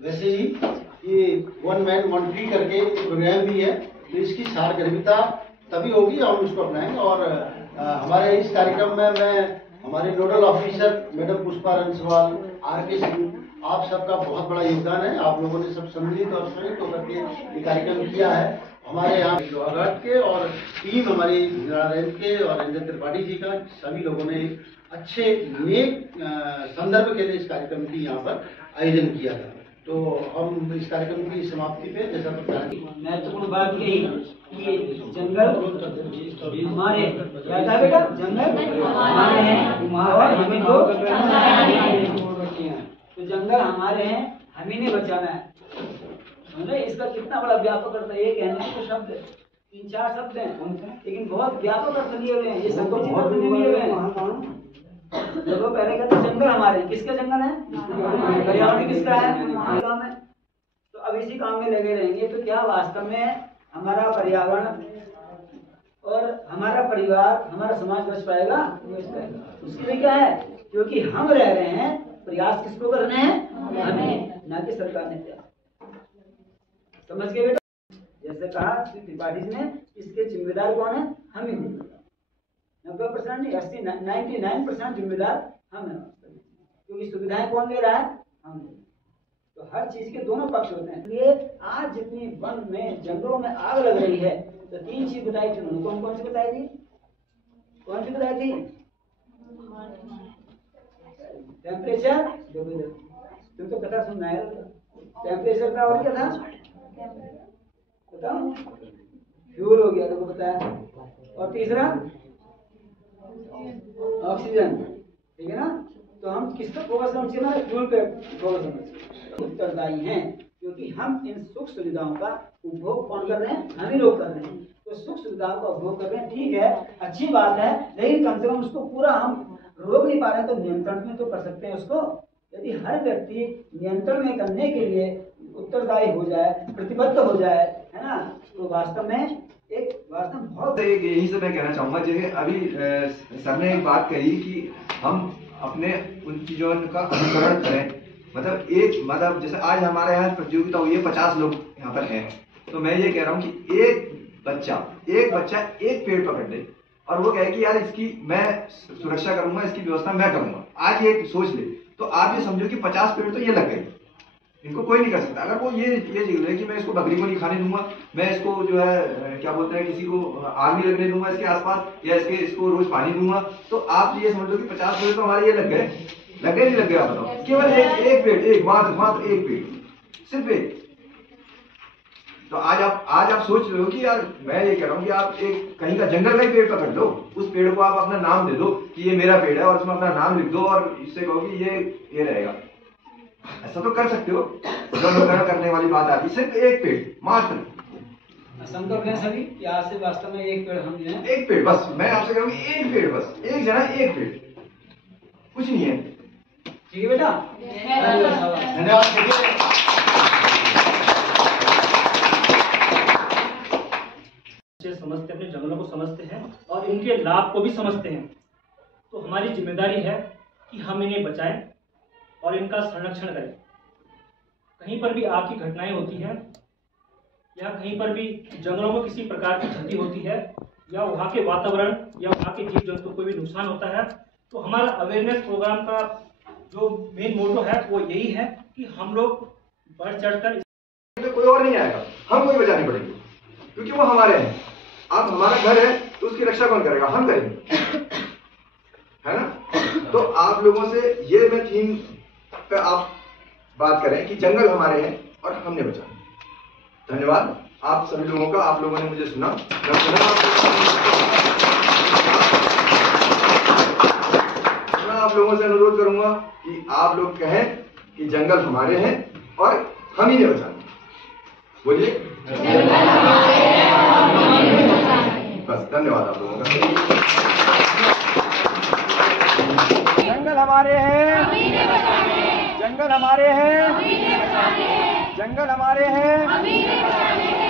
वैसे ही ये one man one tree करके प्रोग्राम भी है, तो इसकी सारगर्भिता तभी होगी हम इसको अपनाएंगे। और हमारे इस कार्यक्रम में मैं हमारे nodal officer madam Pushpa Ranswal, RK Singh, आप सबका बहुत बड़ा योगदान है। आप लोगों ने सब सम्मिलित और संयुक्त होकर के ये कार्यक्रम किया है। हमारे यहाँ लोहाघाट के और टीम हमारी नारायण के और रंजन त्रिपाठी जी का, सभी लोगों ने अच्छे नेक संदर्भ के लिए इस कार्यक्रम की यहाँ पर आयोजन किया था। तो हम इस कार्यक्रम की समाप्ति पे जैसा महत्वपूर्ण बात यही कि जंगल हमारे, क्या था बेटा, जंगल हमारे हैं और हमें तो जंगल हमारे हैं, हम ही ने बचाना है। समझे इसका कितना बड़ा व्यापक अर्थ है। ये कहने को शब्द 3-4 शब्द हैं, लेकिन बहुत व्यापक अर्थ लिए हुए हैं। ये संकुचित अर्थ नहीं लिए हुए हैं। देखो पहले कहते जंगल हमारे, किसका जंगल है, पर्यावरण किसका है, काम है। तो अब इसी काम में लगे रहेंगे तो क्या वास्तव में हमारा पर्यावरण और हमारा परिवार, हमारा समाज बच पाएगा? उसके लिए क्या है, क्योंकि हम रह रहे हैं, प्रयास किसको करने हैं, हमें, ना कि सरकार ने किया। समझ गए बेटा? जैसे कहा श्री त्रिपाठी जी ने, इसके जिम्मेदार कौन है, हम ही। 90% नहीं, 99% जिम्मेदार हम हैं, क्योंकि सुविधाएं कौन दे रहा है, हम। तो हर चीज के दोनों पक्ष होते हैं। इसलिए आज जितनी वन में, जंगलों में आग लग रही है, तो 3 चीज बताई थी उन्होंने। कौन कौन सी बताई थी? कौन सी बताई थी? टेम्परेचर, तुमको कथा सुनना है। टेम्परेचर का और क्या था बताओ? फ्यूल हो गया, तुमको बताया। और तीसरा ऑक्सीजन, ठीक है ना? तो हम किस पर फोकस करना चाहिए? फ्यूल पे फोकस करना चाहिए। उत्तरदायी हैं, क्योंकि हम इन सुख सुविधाओं का उपभोग कौन कर रहे हैं, हम ही लोग कर रहे हैं। तो सुख सुविधाओं का उपभोग कर रहे हैं, ठीक है, अच्छी बात है, लेकिन कम से कम उसको पूरा हम रोक नहीं पा रहे हैं, तो नियंत्रण में तो कर सकते हैं उसको। यदि हर व्यक्ति नियंत्रण में करने के लिए उत्तरदायी हो जाए, प्रतिबद्ध हो जाए, है ना, तो वास्तव में बहुत यही से मैं कहना चाहूंगा। जैसे अभी सर ने एक बात कही कि हम अपने उन चीजों का अनुकरण करें। मतलब जैसे आज हमारे यहाँ प्रतियोगिता हुई है, 50 लोग यहाँ पर हैं, तो मैं ये कह रहा हूँ कि एक बच्चा एक पेड़ पकड़ ले और वो कहे कि यार इसकी मैं सुरक्षा करूंगा, इसकी व्यवस्था मैं करूंगा। आज ये सोच ले, तो आप ये समझो कि 50 पेड़ तो ये लग गए, इनको कोई नहीं कर सकता। अगर वो ये जीव है कि मैं इसको बकरी को नहीं खाने दूंगा, मैं इसको जो है क्या बोलते हैं, किसी को आग नहीं लगने दूंगा इसके आसपास, या इसको रोज पानी दूंगा, तो आप ये समझ लो कि 50 पेड़ तो हमारे ये लग गए नहीं लग गया? बताओ, केवल एक पेड़, मात्र एक पेड़, सिर्फ एक। तो आज आप सोच रहे हो कि यार, मैं ये कह रहा हूँ कि आप एक कहीं का जंगल का ही पेड़ पकड़ लो, उस पेड़ को आप अपना नाम दे दो कि ये मेरा पेड़ है, और उसमें अपना नाम लिख दो और इससे कहो कि ये रहेगा। ऐसा तो कर सकते हो, जब करने वाली बात आती, सिर्फ एक पेड़ मात्र। संकल्प लें सभी कि आज से वास्तव में एक पेड़ हम हैं, एक पेड़ बस। मैं आपसे कहूँगी एक पेड़ बस, एक जना एक पेड़, कुछ नहीं है। ठीक है बेटा, धन्यवाद। समझते, अपने जंगलों को समझते हैं और इनके लाभ को भी समझते हैं। तो हमारी जिम्मेदारी है कि हम इन्हें बचाएं और इनका संरक्षण करें। कहीं पर भी आग की घटनाएं होती हैं, या कहीं पर भी जंगलों को किसी प्रकार की क्षति होती है, या वहाँ के वातावरण या वहाँ के जीव जंतु को भी नुकसान होता है, तो हमारा अवेयरनेस प्रोग्राम का जो मेन मोटो है वो यही है कि हम लोग बढ़ चढ़कर, कोई और नहीं आएगा, हम कोई बचाने पड़ेंगे, क्योंकि वो हमारे हैं। अब हमारा घर है तो उसकी रक्षा कौन करेगा? हम करेंगे, है ना? तो आप लोगों से ये मैं थीम पे आप बात करें कि जंगल हमारे हैं और हमने बचाना। धन्यवाद आप सभी लोगों का, आप लोगों ने मुझे सुना। मैं आप लोगों से अनुरोध करूंगा कि आप लोग कहें कि जंगल हमारे हैं और हम ही ने बचाना। बोलिए, बस। धन्यवाद आप लोगों का। जंगल हमारे हैं, जंगल हमारे हैं, जंगल हमारे हैं।